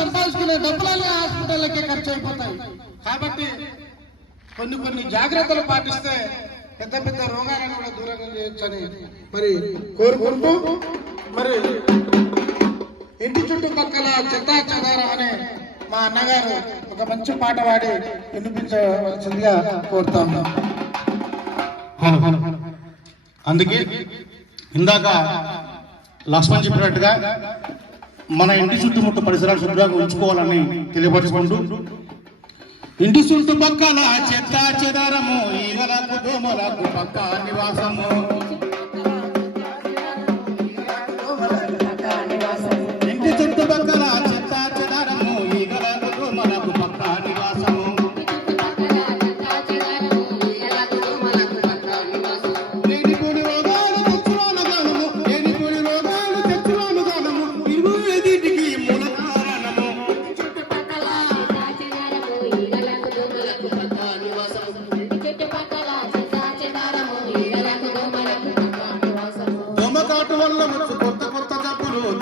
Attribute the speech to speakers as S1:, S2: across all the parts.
S1: సంపాదించుకునే డబ్బులన్నీ హాస్పిటల్లకే ఖర్చు అయిపోతాయి కాబట్టి కొన్ని కొన్ని జాగ్రత్తలు పాటిస్తే పెద్ద పెద్ద రోగాలను కూడా దూరంగా చేయొచ్చని మరి కోరుకుంటూ మరి ఇంటి చుట్టుపక్కల చెత్తా చెదారం అనే మా అన్నగారు ఒక మంచి పాట పాడి వినిపించవలసిందిగా కోరుతా ఉన్నాం.
S2: అందుకే ఇందాక లక్ష్మణ్ చెప్పినట్టుగా మన ఇంటి చుట్టుముట్టు పరిసరాలు శుభ్రంగా ఉంచుకోవాలని తెలియపరుచుకుంటూ ఇంటి చుట్టుపక్కల చెత్త చెదారము ఈగలకు దోమలకు పక్క నివాసము.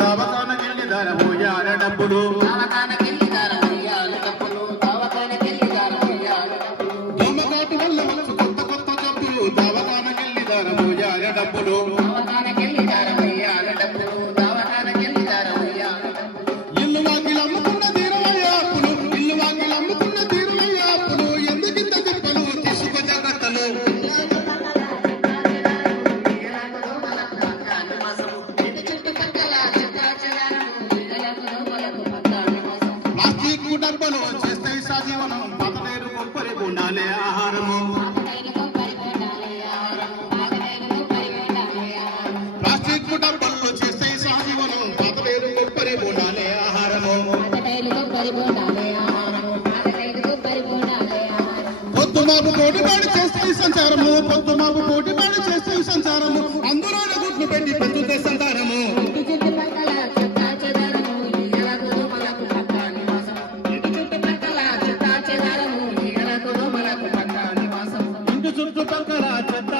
S2: దావకానకెళ్ళి ధర పోయార డబ్బులు దోమకాటు డబ్బల్లో చేస్తాయి సజీవనం పదవేరు కొప్పరి ఉండాలి ఆహారము. పొద్దు మాపు పోటీపాడు చేస్తాయి సంచారము పొద్దు మాపు పోటీపాడు చేస్తాయి సంచారము అందులో గుడ్లు పెట్టి పెంచుతే సంతారము ఇంటి చుట్టుపక్కల చెత్త